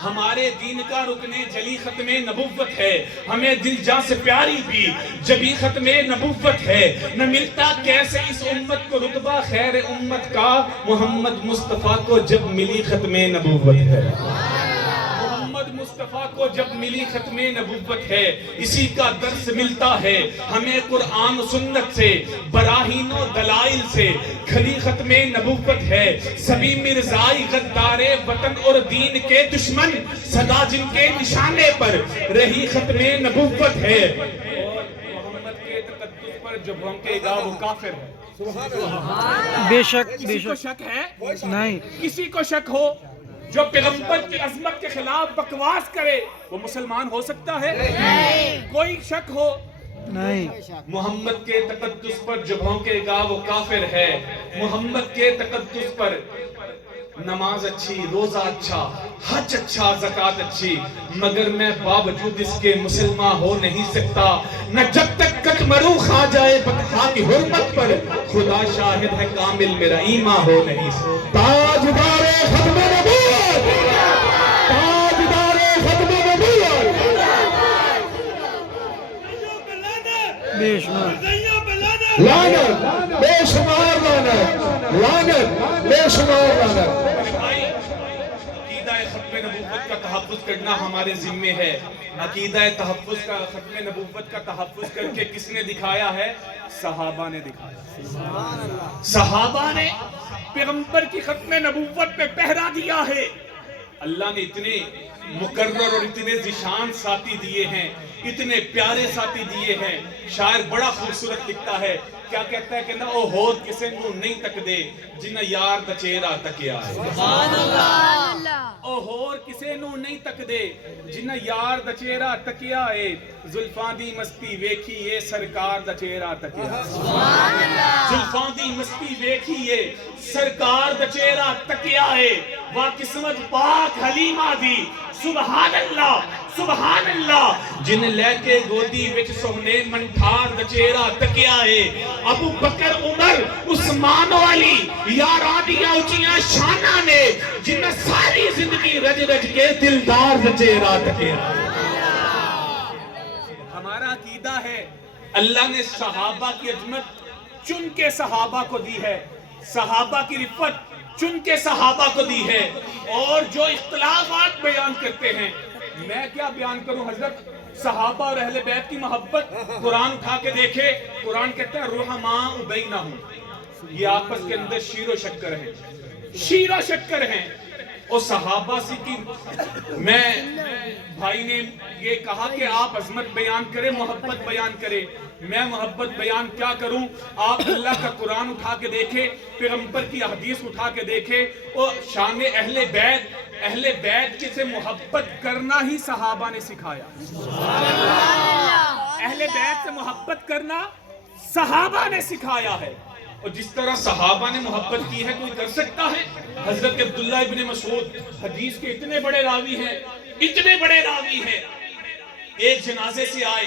ہمارے دین کا رکن جلی ختم نبوت ہے، ہمیں دل جان سے پیاری بھی جبھی ختم نبوت ہے، نہ ملتا کیسے اس امت کو رتبہ خیر امت کا، محمد مصطفیٰ کو جب ملی ختم نبوت ہے، محمد مصطفیٰ کو جب ملی ختم نبوت ہے، اسی کا درس ملتا ہے ہمیں قرآن و سنت سے، براہین و دلائل سے، کھلی ختم نبوت ہے، سبھی مرزائی غدار وطن اور دین کے دشمن، صدا جن کے نشانے پر رہی ختم نبوت ہے، اور محمد کے تقدس پر جو بھونکے گا وہ کافر ہے۔ بے شک کسی کو شک ہے؟ نہیں، کسی کو شک ہو جو پیغمبر کی عظمت کے خلاف بکواس کرے وہ مسلمان ہو سکتا ہے؟ کوئی شک ہو؟ نہیں، محمد کے تقدس پر جو بھونکے گا وہ کافر ہے، محمد کے تقدس پر نماز اچھی، روزہ اچھا، حج اچھا، زکاة اچھی، مگر میں باوجود اس کے مسلمان ہو نہیں سکتا، نہ جب تک کٹ مروں کھا جائے بطحا کی حرمت پر، خدا شاہد ہے کامل میرا ایمان ہو نہیں سکتا۔ تاجدار ختم نبوت، تاجدار ختم نبوت، بے شمار لعنت بے شمار لعنت، لعنت بے شمار لعنت۔ عقیدہ ختم نبوت کا تحفظ کرنا ہمارے ذمے ہے۔ عقیدہ تحفظ کا ختم نبوت کا تحفظ کر کے کس نے دکھایا ہے؟ صحابہ نے دکھایا. صحابہ نے پیغمبر کی ختم نبوت پہ پہرا دیا ہے. اللہ نے اتنے مقرر اور اتنے ذیشان ساتھی دیے ہیں, اتنے پیارے ساتھی دیے ہیں. شاعر بڑا خوبصورت لکھتا ہے, کیا کہتا ہے کہ نہ او ہور کسے نو نہیں تک دے جنہ یار دا چہرہ تکیا ہے. سبحان اللہ. او ہور کسے نو نہیں تک دے جنہ یار دا چہرہ تکیا ہے. زلفاں دی مستی ویکھیے سرکار دا چہرہ تکیا ہے. سبحان اللہ. زلفاں دی مستی ویکھیے سرکار دا چہرہ تکیا ہے. وا قسمت پاک حلیمہ دی سبحان اللہ سبحان اللہ, جن لے کے گودی وچ سونے منٹھار دا چہرہ تکیا ہے. ابو بکر عمر عثمان والی یاراں دیاں اونچیاں شاناں نے جن ساری زندگی رج رج کے دلدار دا چہرہ تکیا ہے. ہمارا عقیدہ ہے اللہ نے صحابہ کی عظمت چن کے صحابہ کو دی ہے, صحابہ کی رفت چن کے صحابہ کو دی ہے. اور جو اختلافات بیان کرتے ہیں, میں کیا بیان کروں حضرت, صحابہ اور اہل بیت کی محبت قرآن اٹھا کے دیکھے, قرآن کہتا ہے رحماء بینہم, یہ آپس کے اندر شیر و شکر ہیں, شیر و شکر ہیں. اور صحابہ سے کی میں بھائی نے یہ کہا کہ آپ عظمت بیان کریں, محبت بیان کریں. میں محبت بیان کیا کروں, آپ اللہ کا قرآن اٹھا کے دیکھیں, پیغمبر کی حدیث اٹھا کے دیکھیں, اور شان اہل بیت کی سے محبت کرنا ہی صحابہ نے سکھایا. اہل بیت سے محبت کرنا صحابہ نے سکھایا ہے. اور جس طرح صحابہ نے محبت کی ہے کوئی کر سکتا ہے؟ حضرت عبداللہ ابن مسعود حدیث کے اتنے بڑے راوی ہیں, اتنے بڑے راوی ہیں. ایک جنازے سے آئے,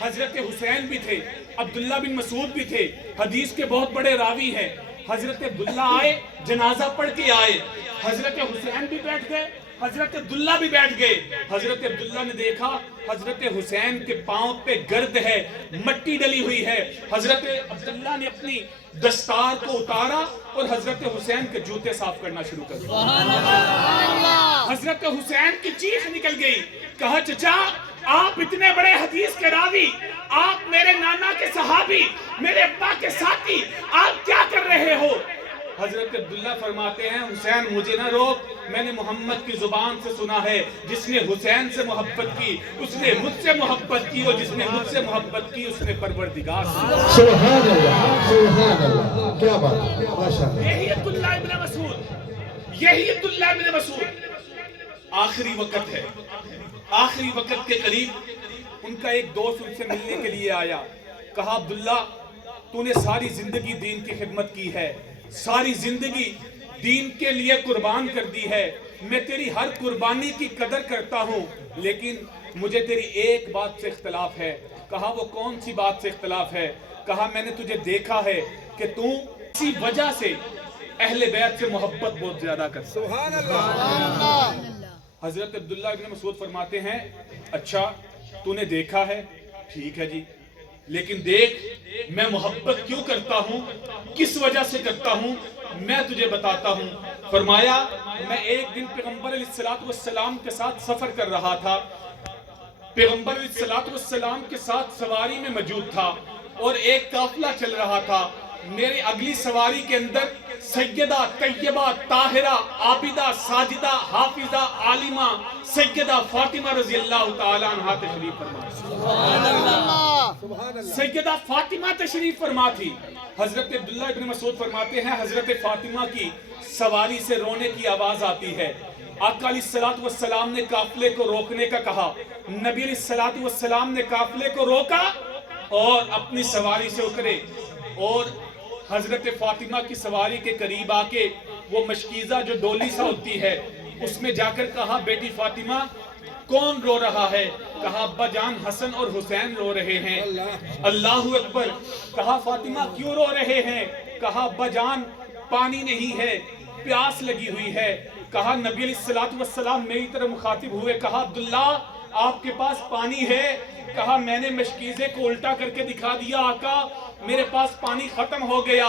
حضرت حسین بھی تھے, عبداللہ بن مسعود بھی تھے, حدیث کے بہت بڑے راوی ہیں. حضرت عبداللہ آئے, جنازہ پڑھ کے آئے, حضرت حسین بھی بیٹھ گئے, حضرت عبداللہ بھی بیٹھ گئے. حضرت عبداللہ نے دیکھا حضرت حسین کے پاؤں پہ گرد ہے, مٹی ڈلی ہوئی ہے. حضرت عبداللہ نے اپنی دستار کو اتارا اور حضرت حسین کے جوتے صاف کرنا شروع کر دیا. حضرت حسین کی چیخ نکل گئی, کہا چچا آپ اتنے بڑے حدیث کے راوی, آپ میرے نانا کے صحابی, میرے ابا کے ساتھی, آپ کیا کر رہے ہو؟ حضرت عبداللہ فرماتے ہیں حسین مجھے نہ روک, میں نے محمد کی زبان سے سنا ہے جس نے حسین سے محبت کی اس نے مجھ سے محبت کی, اور جس نے مجھ سے محبت کی اس نے پروردگار سے. سبحان اللہ سبحان اللہ, کیا بات ہے, ماشاءاللہ. یہی عبداللہ ابن مسعود, یہی عبداللہ ابن مسعود. آخری وقت ہے, آخری وقت کے قریب ان کا ایک دوست ان سے ملنے کے لیے آیا. کہا عبداللہ تو نے ساری زندگی دین کی خدمت کی ہے, ساری زندگی دین کے لیے قربان کر دی ہے, میں تیری ہر قربانی کی قدر کرتا ہوں, لیکن مجھے تیری ایک بات سے اختلاف ہے. کہا وہ کون سی بات سے اختلاف ہے؟ کہا میں نے تجھے دیکھا ہے کہ تو اسی وجہ سے اہل بیت سے محبت بہت زیادہ کرتا. سبحان اللہ. حضرت عبداللہ ابن مسعود فرماتے ہیں اچھا تو نے دیکھا ہے, ٹھیک ہے جی, لیکن دیکھ میں محبت کیوں کرتا ہوں, کس وجہ سے کرتا ہوں, میں تجھے بتاتا ہوں. فرمایا میں ایک دن پیغمبر علیہ السلام کے ساتھ سفر کر رہا تھا, پیغمبر علیہ السلام کے ساتھ سواری میں موجود تھا, اور ایک قافلہ چل رہا تھا. میری اگلی سواری کے اندر سیدہ طیبہ طاہرہ عابدہ ساجدہ حافظہ عالمہ سیدہ فاطمہ رضی اللہ تعالی عنہا تشریف فرما. سیدہ فاطمہ تشریف فرما تھی. حضرت عبداللہ ابن مسعود فرماتے ہیں حضرت فاطمہ کی سواری سے رونے کی آواز آتی ہے. آقا علیہ السلام نے قافلے کو روکنے کا کہا, نبی علیہ السلام نے قافلے کو روکا اور اپنی سواری سے اترے, اور حضرت فاطمہ کی سواری کے قریب آ کے وہ مشکیزہ جو ڈولی سا ہوتی ہے اس میں جا کر کہا بیٹی فاطمہ کون رو رہا ہے؟ کہا ابا جان حسن اور حسین رو رہے ہیں. اللہ اکبر. کہا فاطمہ کیوں رو رہے ہیں؟ کہا ابا جان پانی نہیں ہے, پیاس لگی ہوئی ہے. کہا نبی علیہ السلام میری طرف مخاطب ہوئے, کہا عبداللہ آپ کے پاس پانی ہے؟ کہا میں نے مشکیزے کو الٹا کر کے دکھا دیا آقا, میرے پاس پانی ختم ہو گیا.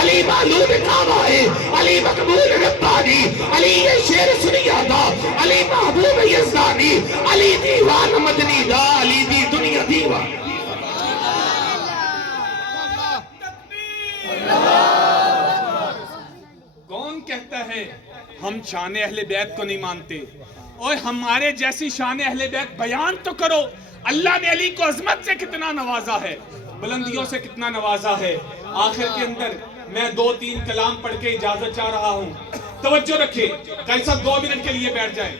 علی معلوم کعبہ ہے، علی مقبول ربانی، علی یہ شیر سنیا دا، علی محبوب یزدانی، علی دیوان مدنی دا، علی دی دنیا دیوان. کون کہتا ہے ہم شان اہل بیت کو نہیں مانتے؟ اور ہمارے جیسی شان اہل بیت بیان تو کرو. اللہ نے علی کو عظمت سے کتنا نوازا ہے، بلندیوں سے کتنا نوازا ہے. آخر کے اندر میں 2-3 کلام پڑھ کے اجازت چاہ رہا ہوں. توجہ رکھیں، کیسا 2 منٹ کے لیے بیٹھ جائیں.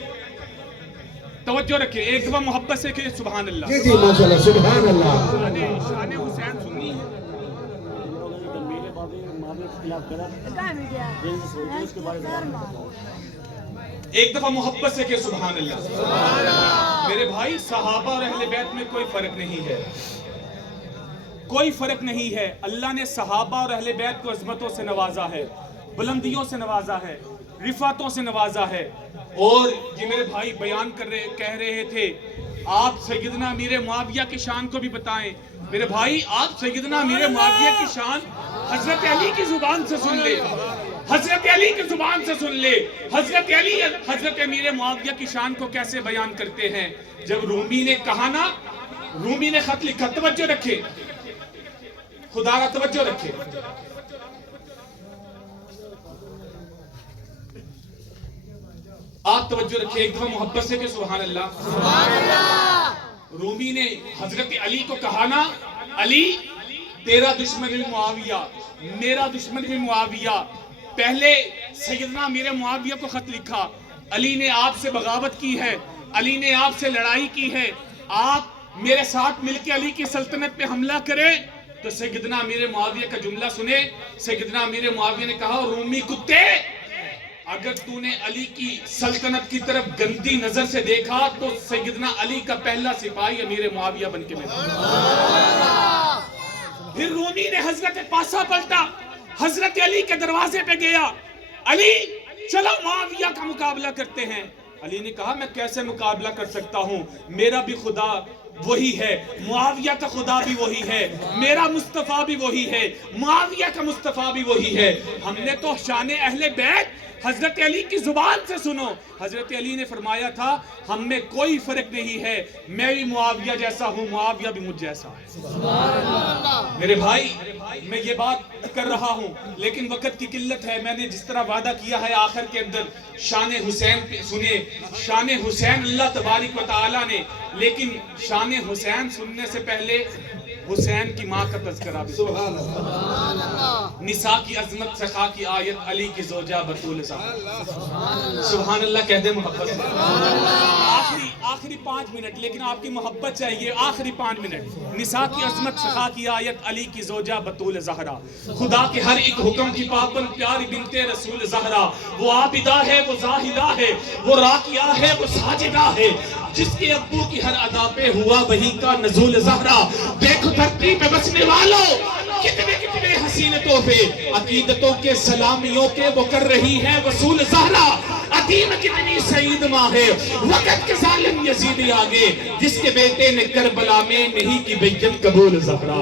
توجہ رکھیں، ایک دفعہ محبت سے کہ سبحان اللہ. جی جی ماشاءاللہ سبحان اللہ. شان حسین سننی ہے. ایک دفعہ محبت سے کہ سبحان اللہ. میرے بھائی، صحابہ اور اہل بیت میں کوئی فرق نہیں ہے، کوئی فرق نہیں ہے. اللہ نے صحابہ اور اہل بیت کو عظمتوں سے نوازا ہے، بلندیوں سے نوازا ہے، رفعتوں سے نوازا ہے. اور یہ میرے بھائی بیان کہہ رہے تھے آپ سیدنا امیر معاویہ کی شان کو بھی بتائیں. میرے بھائی، آپ سیدنا امیر معاویہ کی شان حضرت علی کی زبان سے سن لے، حضرت علی کی زبان سے سن لے. حضرت علی حضرت امیر معاویہ کی شان کو کیسے بیان کرتے ہیں؟ جب رومی نے کہا نا، رومی نے خط لکھا. توجہ رکھے خدا را، توجہ رکھے. آپ توجہ رکھے ایک دفعہ محبت سے کہ سبحان اللہ. سبحان اللہ. رومی نے حضرت علی کو کہا نا، علی تیرا دشمن بھی معاویہ، میرا دشمن بھی معاویہ. پہلے سیدنا امیر معاویہ کو خط لکھا، علی نے آپ سے بغاوت کی ہے، علی نے آپ سے لڑائی کی ہے، آپ میرے ساتھ مل کے علی کی سلطنت پہ حملہ کریں. تو سیدنا امیر معاویہ کا جملہ سنے. سیدنا امیر معاویہ نے کہا، رومی کتے، اگر تو نے علی کی سلطنت کی طرف گندی نظر سے دیکھا تو سیدنا علی کا پہلا سپاہی امیر معاویہ بن کے ملا. پھر رومی نے حضرت پاسا پلٹا، حضرت علی کے دروازے پہ گیا، علی چلو معاویہ کا مقابلہ کرتے ہیں. علی نے کہا، میں کیسے مقابلہ کر سکتا ہوں؟ میرا بھی خدا وہی ہے، معاویہ کا خدا بھی وہی ہے، میرا مصطفیٰ بھی وہی ہے، معاویہ کا مصطفیٰ بھی وہی ہے. ہم نے تو شان اہل بیت حضرت علی کی زبان سے سنو. حضرت علی نے فرمایا تھا، ہم میں کوئی فرق نہیں ہے، میں بھی معاویہ جیسا ہوں، معاویہ بھی مجھ جیسا ہے. میرے بھائی، میں یہ بات کر رہا ہوں لیکن وقت کی قلت ہے. میں نے جس طرح وعدہ کیا ہے آخر کے اندر شان حسین پہ سنے. شان حسین اللہ تبارک و تعالی نے، لیکن شان حسین سننے سے پہلے حسین کی ماں کا تذکرہ بھی. سبحان اللہ. نساء کی عظمت سخا کی آیت، علی کی زوجہ بطول زہرا. سبحان اللہ کہہ دے محبت سے. آخری 5 منٹ، لیکن آپ کی محبت چاہیے. آخری 5 منٹ. نساء کی عظمت سخا کی آیت، علی کی زوجہ بطول زہرا. خدا کے ہر ایک حکم کی پابند پیاری بنت رسول زہرا. وہ عابدہ ہے، وہ زاہدہ ہے، وہ راکیہ ہے، وہ ساجدہ ہے. جس کے ابو کی ہر ادا پہ ہوا وہی کا نزول زہرا. دیکھو دھرتی پہ بسنے والوں، کتنے حسین تحفے عقیدتوں کے سلامیوں کے وہ کر رہی ہے وصول زہرا. عظیم کتنی سعید ماں ہے، وقت کے ظالم یزید آگے، جس کے بیٹے نے کربلا میں نہیں کی بیعت قبول زہرا.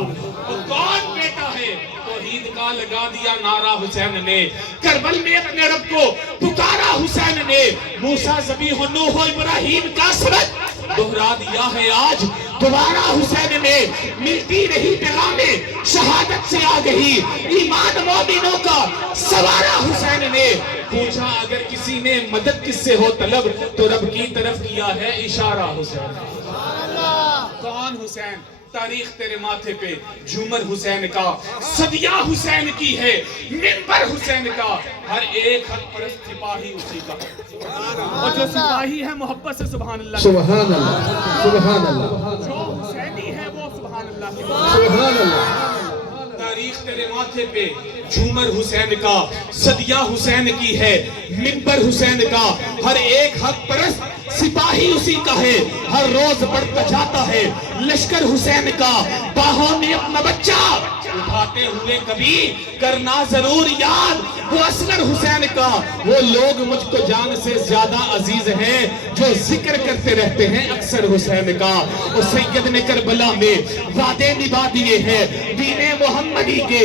وہ کون بیٹا ہے؟ توحید کا لگا دیا نعرہ حسین نے، کربل میں اپنے رب کو پکارا حسین نے. موسیٰ ذبیح و نوح و ابراہیم کا سبق دہرا دیا ہے آج دوبارہ حسین نے. ملتی رہی پیغامیں شہادت سے آ گئی، ایمان مومنوں کا سوارا حسین نے. پوچھا اگر کسی نے مدد کس سے ہو طلب تو رب کی طرف کیا ہے اشارہ حسین. کون حسین؟ تاریخ تیرے ماتھے پہ جھومر حسین کا، صدیہ حسین کی ہے منبر حسین کا. ہر ایک حق پرست سپاہی اسی کا. اور جو سپاہی ہے محبت سے سبحان اللہ. سبحان اللہ. سبحان اللہ. جو حسینی ہے وہ سبحان اللہ. سبحان اللہ. تاریخ تیرے ماتھے پہ جھومر حسین کا، صدیہ حسین کی ہے منبر حسین کا. ہر ایک حق پرست سپاہی اسی کا ہے، ہر روز بڑھتا جاتا ہے لشکر حسین کا. باہوں میں اپنا بچہ اٹھاتے ہوئے کبھی کرنا ضرور یاد وہ اصغر حسین کا. وہ لوگ مجھ کو جان سے زیادہ عزیز ہیں جو ذکر کرتے رہتے ہیں اکثر حسین کا. اور سید نے کربلا میں وعدے نبھا دیے ہیں دین محمدی کے.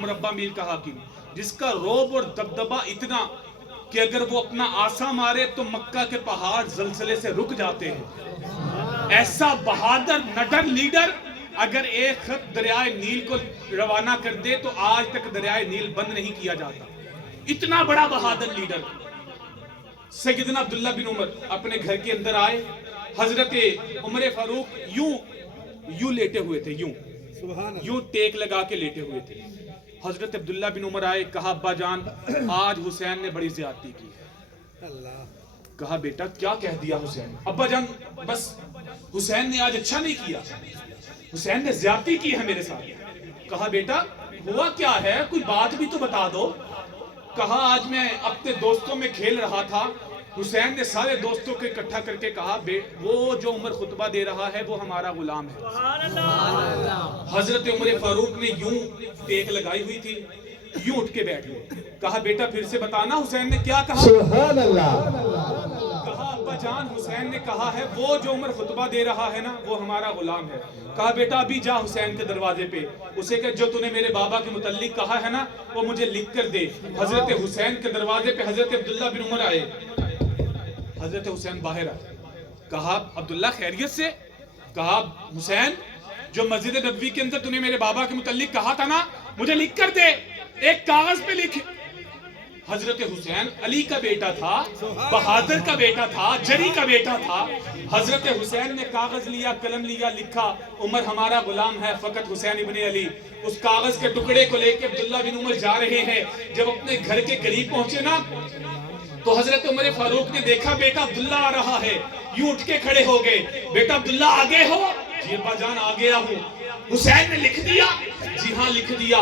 مربع میل کا حاکم، جس کا روب اور دبدبہ اتنا کہ اگر وہ اپنا آسا مارے تو مکہ کے پہاڑ زلزلے سے رک جاتے ہیں. ایسا بہادر نڈر لیڈر اگر ایک خط دریائے نیل کو روانہ کر دے تو آج تک دریائے نیل بند نہیں کیا جاتا. اتنا بڑا بہادر لیڈر. سیدنا عبداللہ بن عمر اپنے گھر کے اندر آئے. حضرت عمر فاروق یوں لیٹے ہوئے تھے، یوں ٹیک لگا کے لیٹے ہوئے تھے. حضرت عبداللہ بن عمر آئے، کہا ابا جان آج حسین نے بڑی زیادتی کی. کہا بیٹا کیا کہہ دیا حسین؟ ابا جان بس حسین نے آج اچھا نہیں کیا، حسین نے زیادتی کی ہے میرے ساتھ. کہا بیٹا ہوا کیا ہے، کوئی بات بھی تو بتا دو. کہا آج میں اپنے دوستوں میں کھیل رہا تھا، حسین نے سارے دوستوں کو اکٹھا کر کے کہا وہ جو عمر خطبہ دے رہا ہے وہ ہمارا غلام ہے. حضرت عمر فاروق نے یوں ٹیک لگائی ہوئی تھی، یوں اٹھ کے بیٹھ گئے. کہا بیٹا پھر سے بتانا حسین نے کیا کہا؟ سبحان اللہ. کہا ابا جان حسین نے کہا ہے وہ جو عمر خطبہ دے رہا ہے نا وہ ہمارا غلام ہے. کہا بیٹا ابھی جا حسین کے دروازے پہ، اسے کہ جو تو نے میرے بابا کے متعلق کہا ہے نا وہ مجھے لکھ کر دے. حضرت حسین کے دروازے پہ حضرت عبداللہ بن عمر آئے. حضرت حسین باہر آئے. کہا عبداللہ خیریت سے؟ کہا حسین جو مسجد نبوی کے اندر تو نے میرے بابا کے متعلق کہا تھا نا مجھے لکھ کر دے، ایک کاغذ پہ لکھ. حضرت حسین علی کا بیٹا تھا، بہادر کا بیٹا تھا، جری کا بیٹا تھا. حضرت حسین نے کاغذ لیا، قلم لیا، لکھا عمر ہمارا غلام ہے فقط حسین ابن علی. اس کاغذ کے ٹکڑے کو لے کے عبداللہ بن عمر جا رہے ہیں. جب اپنے گھر کے قریب پہنچے نا تو حضرت عمر فاروق نے دیکھا بیٹا عبداللہ آ رہا ہے. یوں اٹھ کے کھڑے ہو گئے. بیٹا عبداللہ آگے ہو؟ جی ابا جان آ گیا ہوں. حسین نے لکھ دیا؟ جی ہاں لکھ دیا.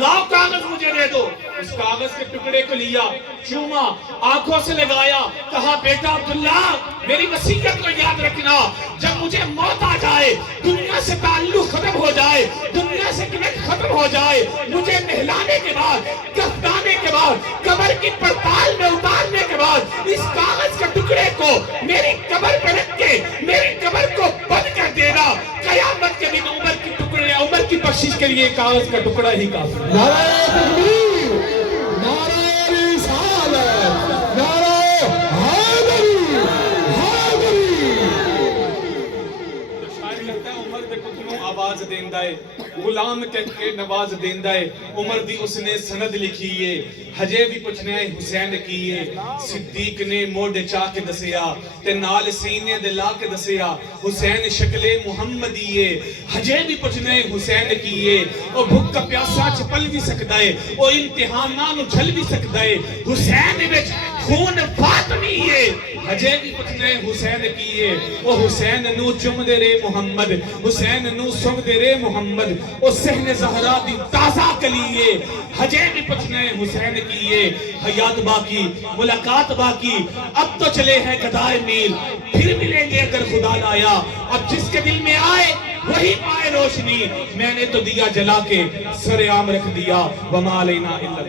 لاؤ کاغذ مجھے دے دو. اس کاغذ کے ٹکڑے کو لیا، چوما، آنکھوں سے لگایا. کہا بیٹا عبداللہ میری وصیت کو یاد رکھنا، جب مجھے موت آ جائے، دنیا سے تعلق ختم ہو جائے، دنیا سے کنیکٹ ختم ہو جائے، مجھے نہلانے کے بعد، کفنانے کے بعد، قبر کی پڑتال میں اتارنے کے بعد اس کاغذ کے ٹکڑے کو میری قبر پہ رکھ کے میری قبر کو بند کر دینا. قیامت کے دن عمر کی ٹکڑے، عمر کی بخشش کے لیے کاغذ کا ٹکڑا ہی کافی. نعرہ تکبیر، نعرہ رسالت، نعرہ حیدری، حیدری. تو شاعر کہتا ہے عمر دے پتنوں آواز دیندہ ہے، غلام کہہ کے نواز دیندہ ہے. عمر دی اس نے سند لکھیے، ہجے بھی پچھنے حسین کیے. صدیق نے موڈ چاہ کے دسیا تے نال سینے دلا کے دسیا. حسین شکل محمدیے ہجے بھی پچھنے حسین کیے. او بھکا پیاسا چپل بھی سکتا ہے، او امتحاناں جھل بھی سکتا ہے. حسین وچ خون فاطمی ہے ہجے بھی پچھنے حسین کیے. او حسین نو چم دے رے محمد، حسین نو سم دے رے محمد. او سہن زہرا دی تازہ کلیے ہجے بھی پچھنے حسین کیے. حیات باقی، ملاقات باقی، اب تو چلے ہیں گدائے میل، پھر ملیں گے اگر خدا لایا. اب جس کے دل میں آئے وہی پائے روشنی، میں نے تو دیا جلا کے سر عام رکھ دیا. وما علینا الا